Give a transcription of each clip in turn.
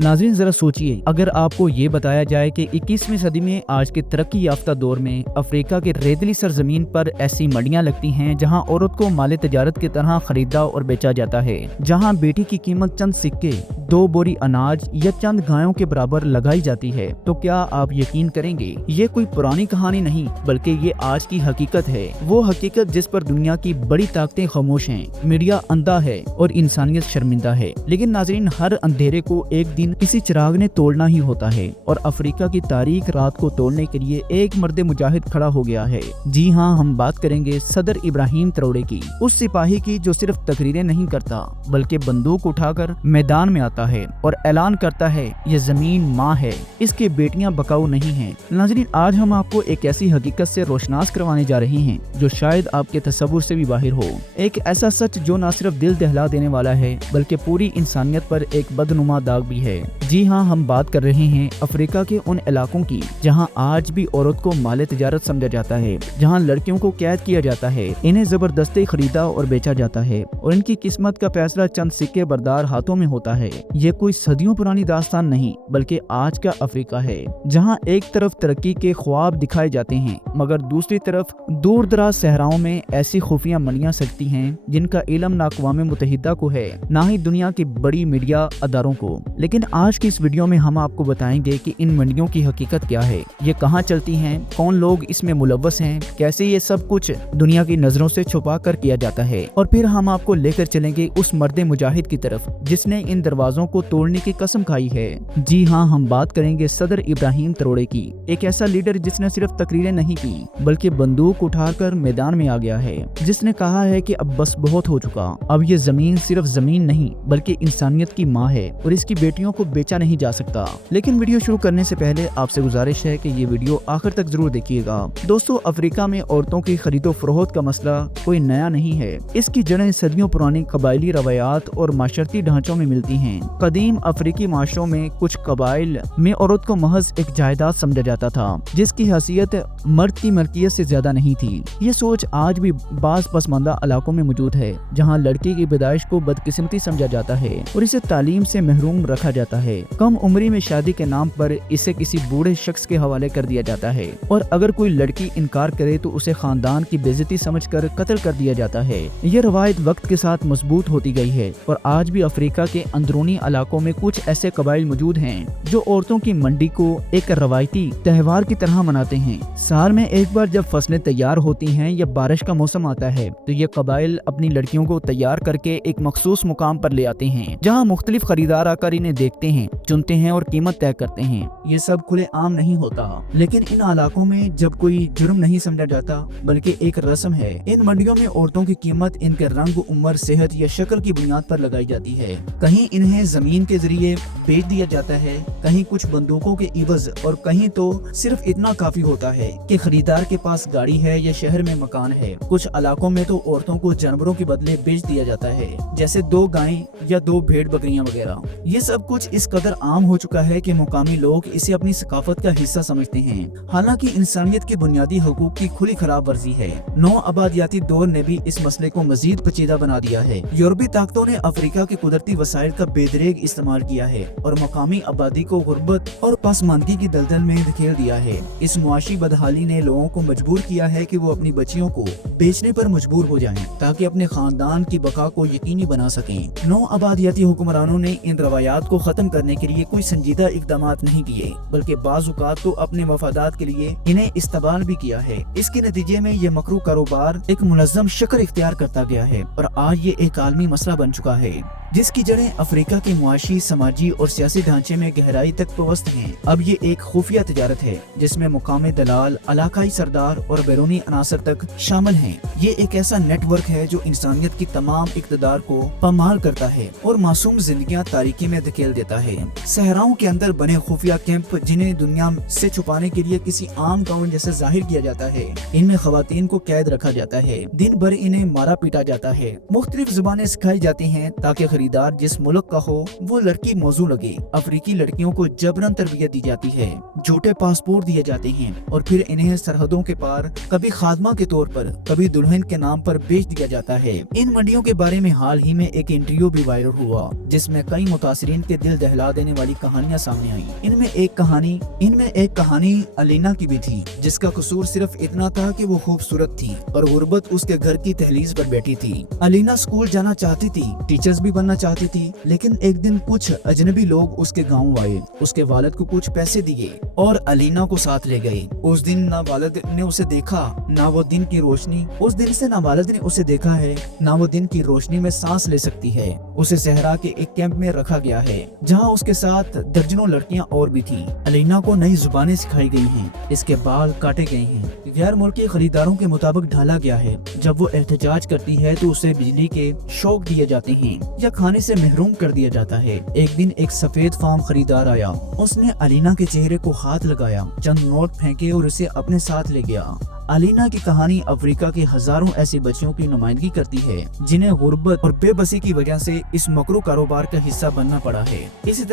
नाज़रीन जरा सोचिए, अगर आपको ये बताया जाए कि 21वीं सदी में आज के तरक्की याफ्ता दौर में अफ्रीका के रेतली सरजमीन पर ऐसी मंडियां लगती हैं जहां औरत को माले तजारत की तरह खरीदा और बेचा जाता है, जहां बेटी की कीमत चंद सिक्के, 2 बोरी अनाज या चंद गायों के बराबर लगाई जाती है, तो क्या आप यकीन करेंगे ये कोई पुरानी कहानी नहीं बल्कि ये आज की हकीकत है। वो हकीकत जिस पर दुनिया की बड़ी ताकतें खामोश हैं, मीडिया अंधा है और इंसानियत शर्मिंदा है। लेकिन नाज़रीन, हर अंधेरे को एक दिन किसी चिराग ने तोड़ना ही होता है और अफ्रीका की तारीख रात को तोड़ने के लिए एक मर्द मुजाहिद खड़ा हो गया है। जी हाँ, हम बात करेंगे सदर इब्राहिम ट्रौरे की, उस सिपाही की जो सिर्फ तकरीरें नहीं करता बल्कि बंदूक उठाकर मैदान में आता है और ऐलान करता है ये जमीन माँ है, इसकी बेटियां बकाऊ नहीं हैं। नाज़रीन, आज हम आपको एक ऐसी हकीकत से रोशनास करवाने जा रहे हैं जो शायद आपके तसव्वुर से भी बाहर हो। एक ऐसा सच जो न सिर्फ दिल दहला देने वाला है बल्कि पूरी इंसानियत पर एक बदनुमा दाग भी है। जी हाँ, हम बात कर रहे हैं अफ्रीका के उन इलाकों की जहाँ आज भी औरत को माले तिजारत समझा जाता है, जहाँ लड़कियों को कैद किया जाता है, इन्हें जबरदस्ती खरीदा और बेचा जाता है और इनकी किस्मत का फैसला चंद सिक्के बरदार हाथों में होता है। ये कोई सदियों पुरानी दास्तान नहीं बल्कि आज का अफ्रीका है, जहाँ एक तरफ तरक्की के ख्वाब दिखाए जाते हैं मगर दूसरी तरफ दूर दराज सहराओं में ऐसी खुफिया मंडियां सकती हैं जिनका इल्म ना अक़वाम मुत्तहिदा को है ना ही दुनिया की बड़ी मीडिया अदारों को। लेकिन आज की इस वीडियो में हम आपको बताएंगे कि इन मंडियों की हकीकत क्या है, ये कहाँ चलती हैं, कौन लोग इसमें मुलव्वस हैं, कैसे ये सब कुछ दुनिया की नजरों से छुपा कर किया जाता है, और फिर हम आपको लेकर चलेंगे उस मर्द मुजाहिद की तरफ जिसने इन दरवाजों को तोड़ने की कसम खाई है। जी हाँ, हम बात करेंगे सदर इब्राहिम ट्रौरे की, एक ऐसा लीडर जिसने सिर्फ तकरीरें नहीं की बल्कि बंदूक उठाकर मैदान में आ गया है, जिसने कहा है कि अब बस बहुत हो चुका, अब ये जमीन सिर्फ जमीन नहीं बल्कि इंसानियत की माँ है और इसकी बेटियों को बेचा नहीं जा सकता। लेकिन वीडियो शुरू करने से पहले आपसे गुजारिश है कि ये वीडियो आखिर तक जरूर देखिएगा। दोस्तों, अफ्रीका में औरतों की खरीदो फरोख्त का मसला कोई नया नहीं है, इसकी जड़ें सदियों पुरानी कबायली रवायात और माशरती ढांचों में मिलती हैं। कदीम अफ्रीकी माशरों में कुछ कबाइल में औरत को महज एक जायदाद समझा जाता था जिसकी हैसियत मर्द की मलकियत से ज्यादा नहीं थी। ये सोच आज भी बाज़ पसमानदा इलाकों में मौजूद है जहाँ लड़की की पैदाइश को बदकिस्मती समझा जाता है और इसे तालीम से महरूम रखा जाता है। कम उम्री में शादी के नाम पर इसे किसी बूढ़े शख्स के हवाले कर दिया जाता है और अगर कोई लड़की इनकार करे तो उसे खानदान की बेइज्जती समझकर कत्ल कर दिया जाता है। ये रवायत वक्त के साथ मजबूत होती गई है और आज भी अफ्रीका के अंदरूनी इलाकों में कुछ ऐसे कबाइल मौजूद हैं जो औरतों की मंडी को एक रवायती त्योहार की तरह मनाते हैं। साल में एक बार जब फसलें तैयार होती हैं या बारिश का मौसम आता है तो ये कबाइल अपनी लड़कियों को तैयार करके एक मखसूस मुकाम पर ले आते हैं जहाँ मुख्तलिफ खरीदार आकर इन्हें देखते हैं, चुनते हैं और कीमत तय करते हैं। ये सब खुले आम नहीं होता, लेकिन इन इलाकों में जब कोई जुर्म नहीं समझा जाता बल्कि एक रस्म है। इन मंडियों में औरतों की कीमत इनके रंग, उम्र, सेहत या शक्ल की बुनियाद पर लगाई जाती है। कहीं इन्हें जमीन के जरिए बेच दिया जाता है, कहीं कुछ बंदूकों के इवज और कहीं तो सिर्फ इतना काफी होता है कि खरीदार के पास गाड़ी है या शहर में मकान है। कुछ इलाकों में तो औरतों को जानवरों के बदले बेच दिया जाता है, जैसे 2 गायें या 2 भेड़ बकरियां वगैरह। ये सब कुछ इस कदर आम हो चुका है कि मुकामी लोग इसे अपनी सकाफत का हिस्सा समझते हैं, हालांकि इंसानियत के बुनियादी हुकूक की खुली खराब वर्जी है। नौ आबादियाती दौर ने भी इस मसले को मजीद पेचीदा बना दिया है। यूरोपीय ताकतों ने अफ्रीका के कुदरती वसाइल का बेदरेग इस्तेमाल किया है और मकामी आबादी को गुर्बत और पसमानदगी की दलदल में धकेल दिया है। इस मुआशी बदहाली ने लोगों को मजबूर किया है कि वो अपनी बच्चियों को बेचने पर मजबूर हो जाएं ताकि अपने खानदान की बका को यकीनी बना सकें। नौ आबादियाती हुक्मरानों ने इन रवायात को खत्म करने के लिए कोई संजीदा इकदाम नहीं किए बल्कि बाज़-औक़ात तो अपने मफादात के लिए इन्हें इस्तेमाल भी किया है। इसके नतीजे में ये मकरू कारोबार एक मुनज़्ज़म शक्ल इख्तियार करता गया है और आज ये एक आलमी मसला बन चुका है जिसकी जड़ें अफ्रीका के मुआशी, समाजी और सियासी ढांचे में गहराई तक पवस्त हैं। अब ये एक खुफिया तिजारत है जिसमें मुकामी दलाल, इलाकाई सरदार और बैरूनी अनासर तक शामिल हैं। ये एक ऐसा नेटवर्क है जो इंसानियत की तमाम इक़्तिदार को पामाल करता है और मासूम जिंदगियां तारीकी में धकेल देता है। सहराओं के अंदर बने खुफिया कैंप जिन्हें दुनिया से छुपाने के लिए किसी आम कानून जैसे जाहिर किया जाता है, इनमें खवातीन को कैद रखा जाता है, दिन भर इन्हें मारा पीटा जाता है, मुख्तलिफ जुबानें सिखाई जाती हैं ताकि खरीदार जिस मुल्क का हो वो लड़की मौजूद लगे। अफ्रीकी लड़कियों को जबरन तरबियत दी जाती है, झूठे पासपोर्ट दिए जाते हैं और फिर इन्हें सरहदों के पार कभी खादमा के तौर पर, कभी दुल्हन के नाम पर बेच दिया जाता है। इन मंडियों के बारे में हाल ही में एक इंटरव्यू भी वायरल हुआ, जिसमें कई मुतासिरीन के दिल दहला देने वाली कहानियां सामने आई। इनमें एक कहानी अलीना की भी थी, जिसका कसूर सिर्फ इतना था कि वो खूबसूरत थी और गुर्बत उसके घर की दहलीज पर बैठी थी। अलीना स्कूल जाना चाहती थी, टीचर्स भी बनना चाहती थी, लेकिन एक दिन कुछ अजनबी लोग उसके गाँव आए, उसके वालिद को कुछ पैसे दिए और अलीना को साथ ले गए। उस दिन ना वालिद ने उसे देखा, ना वो दिन की रोशनी, उस दिन से ना वालिद ने उसे देखा है, ना वो दिन की रोशनी में सांस ले सकती है। उसे सहरा के एक कैंप में रखा गया है, जहाँ उसके साथ दर्जनों लड़कियां और भी थी। अलीना को नई जुबानें सिखाई गई हैं, इसके बाल काटे गए हैं, गैर मुल्की खरीदारों के मुताबिक ढाला गया है। जब वो एहतजाज करती है तो उसे बिजली के शौक दिए जाते हैं या खाने से महरूम कर दिया जाता है। एक दिन एक सफेद फार्म खरीदार आया, उसने अलीना के चेहरे को हाथ लगाया, चंद नोट फेंके और उसे अपने साथ ले गया। अलीना की कहानी अफ्रीका की हजारों ऐसी बच्चियों की नुमाइंदगी करती है, जिन्हें गुर्बत और बेबसी की वजह से इस मकरू कारोबार का हिस्सा बनना पड़ा है। इसी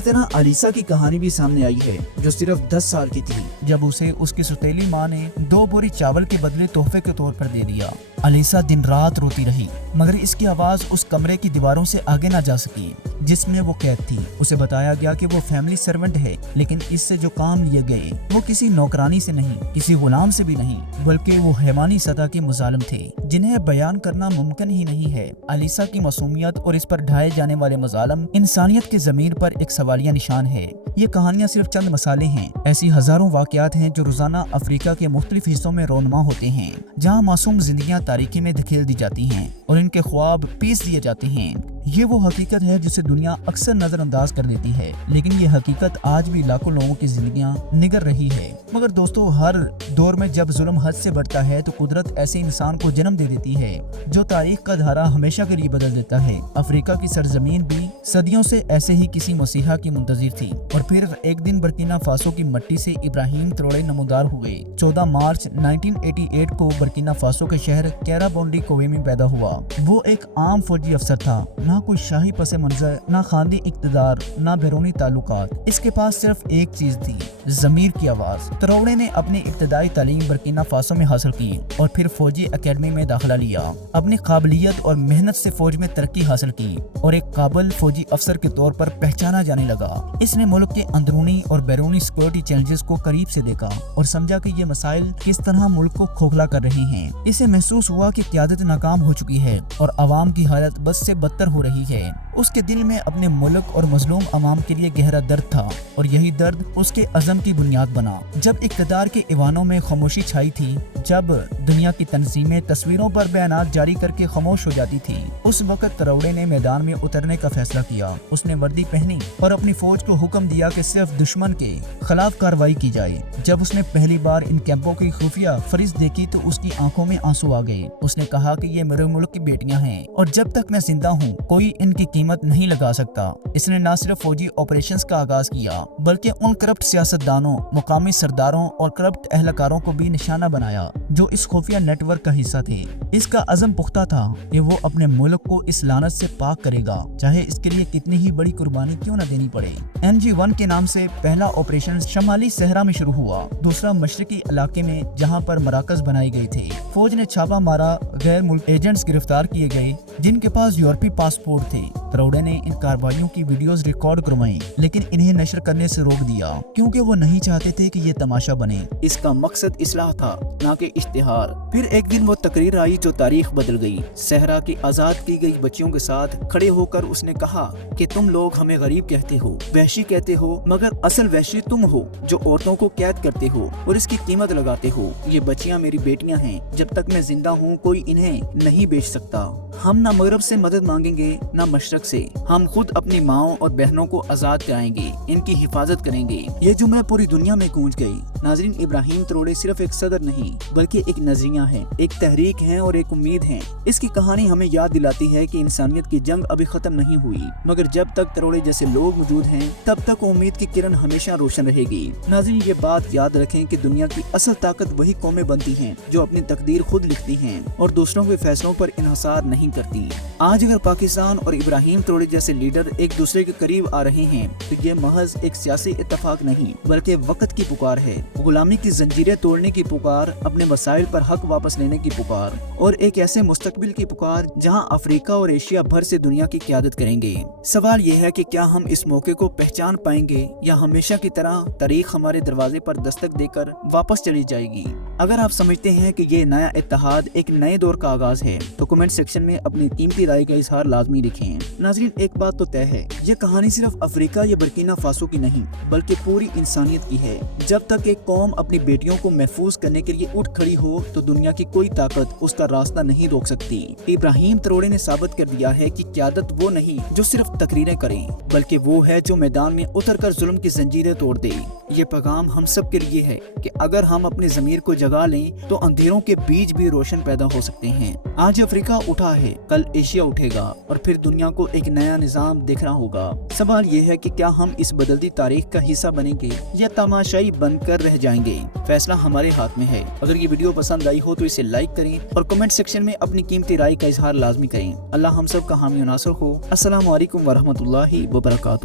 तरह अलीसा की कहानी भी सामने आई है, जो सिर्फ 10 साल की थी, जब उसे उसकी सौतेली माँ ने 2 बोरी चावल के बदले तोहफे के तौर पर दे दिया। अलीसा दिन रात रोती रही, मगर इसकी आवाज उस कमरे की दीवारों से आगे ना जा सकी जिसमें वो कैद थी। उसे बताया गया कि वो फैमिली सर्वेंट है, लेकिन इससे जो काम लिए गए वो किसी नौकरानी से नहीं, किसी गुलाम से भी नहीं, बल्कि वो हैवानी सतह के मुजालिम थे, जिन्हें बयान करना मुमकिन ही नहीं है। अलीसा की मासूमियत और इस पर ढाए जाने वाले मुजालिम इंसानियत की जमीन पर एक सवालिया निशान है। ये कहानियां सिर्फ चंद मसाले हैं, ऐसी हजारों वाकयात हैं जो रोजाना अफ्रीका के मुख्तलिफ हिस्सों में रोनमा होते हैं, जहाँ मासूम जिंदगियां तारीकी में धकेल दी जाती हैं और इनके ख्वाब पीस दिए जाते हैं। ये वो हकीकत है जिसे दुनिया अक्सर नजरअंदाज कर देती है, लेकिन ये हकीकत आज भी लाखों लोगों की जिंदगियां निगर रही है। मगर दोस्तों, हर दौर में जब जुल्म हद से बढ़ता है तो कुदरत ऐसे इंसान को जन्म दे देती है जो तारीख का धारा हमेशा के लिए बदल देता है। अफ्रीका की सरजमीन भी सदियों से ऐसे ही किसी मसीहा की मुंतजिर थी और फिर एक दिन बर्किना फासो की मट्टी से इब्राहिम त्रोड़े नमूदार हुए। 14 मार्च 1988 को बर्किना फासो के शहर कैराबोंडी कोवे में पैदा हुआ। वो एक आम फौजी अफसर था, ना कोई शाही पसे मंजर, ना खानदी इक्तदार, ना बैरूनी ताल्लुकात। इसके पास सिर्फ एक चीज थी, ज़मीर की आवाज। त्रोड़े ने अपनी इब्तदाई तालीम बर्किना फासो में हासिल की और फिर फौजी अकेडमी में दाखिला लिया। अपनी काबिलियत और मेहनत से फौज में तरक्की हासिल की और एक काबिल फौजी अफसर के तौर पर पहचाना जाने लगा। इसने मुल्क के अंदरूनी और बैरूनी सिक्योरिटी चैलेंजेस को करीब से देखा और समझा कि ये मसाइल किस तरह मुल्क को खोखला कर रहे हैं। इसे महसूस हुआ कि क़यादत नाकाम हो चुकी है और अवाम की हालत बद से बदतर हो रही है। उसके दिल में अपने मुल्क और मजलूम अवाम के लिए गहरा दर्द था और यही दर्द उसके अज़म की बुनियाद बना। जब इक़्तिदार के ईवानों में खामोशी छाई थी, जब दुनिया की तंजीमें तस्वीरों पर बयानात जारी करके खामोश हो जाती थी, उस वक्त त्रोड़े ने मैदान में उतरने का फैसला किया। उसने वर्दी पहनी और अपनी फौज को हुक्म दिया कि सिर्फ दुश्मन के खिलाफ कार्रवाई की जाए। जब उसने पहली बार इन कैंपों की खुफिया फरिश्त देखी तो उसकी आंखों में आंसू आ गए। उसने कहा कि ये मेरे मुल्क की बेटियां हैं और जब तक मैं जिंदा हूँ कोई इनकी कीमत नहीं लगा सकता। इसने न सिर्फ फौजी ऑपरेशंस का आगाज किया बल्कि उन करप्ट सियासतदानों, मुकामी सरदारों और करप्ट एहलकारों को भी निशाना बनाया जो इस खुफिया नेटवर्क का हिस्सा थे। इसका अज़म पुख्ता था कि वो अपने मुल्क को इस लानत से पाक करेगा, चाहे इसके लिए कितनी ही बड़ी कुर्बानी क्यों न देनी पड़े। NG-1 के नाम से पहला ऑपरेशन शमाली सहरा में शुरू हुआ, दूसरा मशरकी इलाके में जहाँ पर मराकज बनाए गए थे। फौज ने छापा मारा, गैर मुल्क एजेंट्स गिरफ्तार किए गए जिनके पास यूरोपीय पासपोर्ट थे। त्रोड़े ने इन कार्रवाइयों की वीडियोस रिकॉर्ड करवाई, लेकिन इन्हें नशर करने से रोक दिया क्योंकि वो नहीं चाहते थे कि ये तमाशा बने। इसका मकसद इस्लाह था, ना कि इश्तिहार। फिर एक दिन वो तकरीर आई जो तारीख बदल गई। सहरा की आजाद की गई बच्चियों के साथ खड़े होकर उसने कहा कि तुम लोग हमें गरीब कहते हो, वहशी कहते हो, मगर असल वहशी तुम हो जो औरतों को कैद करते हो और इसकी कीमत लगाते हो। ये बच्चियां मेरी बेटियां हैं, जब तक मैं जिंदा हूँ कोई इन्हें नहीं बेच सकता। हम ना मगरब से मदद मांगेंगे ना मशरक से, हम खुद अपनी माओं और बहनों को आजाद कराएंगे, इनकी हिफाजत करेंगे। ये जुमला पूरी दुनिया में गूंज गई। नाज़रीन, इब्राहिम त्रोड़े सिर्फ एक सदर नहीं बल्कि एक नजरिया है, एक तहरीक है और एक उम्मीद है। इसकी कहानी हमें याद दिलाती है कि इंसानियत की जंग अभी खत्म नहीं हुई, मगर जब तक त्रोड़े जैसे लोग मौजूद हैं तब तक उम्मीद की किरण हमेशा रोशन रहेगी। नाज़रीन, ये बात याद रखें कि दुनिया की असल ताकत वही कौमें बनती हैं जो अपनी तकदीर खुद लिखती हैं और दूसरों के फैसलों पर इन्हसार नहीं करती। आज अगर पाकिस्तान और इब्राहिम ट्रोडी जैसे लीडर एक दूसरे के करीब आ रहे हैं तो ये महज एक सियासी इत्तेफाक नहीं बल्कि वक्त की पुकार है। गुलामी की जंजीरें तोड़ने की पुकार, अपने वसाइल पर हक वापस लेने की पुकार और एक ऐसे मुस्तकबिल की पुकार जहां अफ्रीका और एशिया भर से दुनिया की क़यादत करेंगे। सवाल ये है कि क्या हम इस मौके को पहचान पाएंगे या हमेशा की तरह तारीख हमारे दरवाजे पर दस्तक देकर वापस चली जाएगी। अगर आप समझते हैं कि ये नया इत्तेहाद एक नए दौर का आगाज है तो कमेंट सेक्शन में अपनी कीमती राय का इजहार लाजमी लिखें। नाज़रीन, एक बात तो तय है, ये कहानी सिर्फ अफ्रीका या बर्किना फासो की नहीं बल्कि पूरी इंसानियत की है। जब तक एक कौम अपनी बेटियों को महफूज करने के लिए उठ खड़ी हो तो दुनिया की कोई ताकत उसका रास्ता नहीं रोक सकती। इब्राहिम ट्रोडी ने साबित कर दिया है कि क़यादत वो नहीं जो सिर्फ तकरीरें करें बल्कि वो है जो मैदान में उतर कर जुल्म की जंजीरें तोड़ दे। ये पैगाम हम सब के लिए है कि अगर हम अपने ज़मीर को जगा लें तो अंधेरों के बीच भी रोशन पैदा हो सकते हैं। आज अफ्रीका उठा है, कल एशिया उठेगा और फिर दुनिया को एक नया निजाम देखना होगा। सवाल ये है कि क्या हम इस बदलती तारीख का हिस्सा बनेंगे या तमाशाई बनकर रह जाएंगे। फैसला हमारे हाथ में है। अगर ये वीडियो पसंद आई हो तो इसे लाइक करें और कमेंट सेक्शन में अपनी कीमती राय का इजहार लाजमी करें। अल्लाह हम सब का हामी नासर हो। अस्सलामु अलैकुम वरहमतुल्लाहि वबरकातुहू।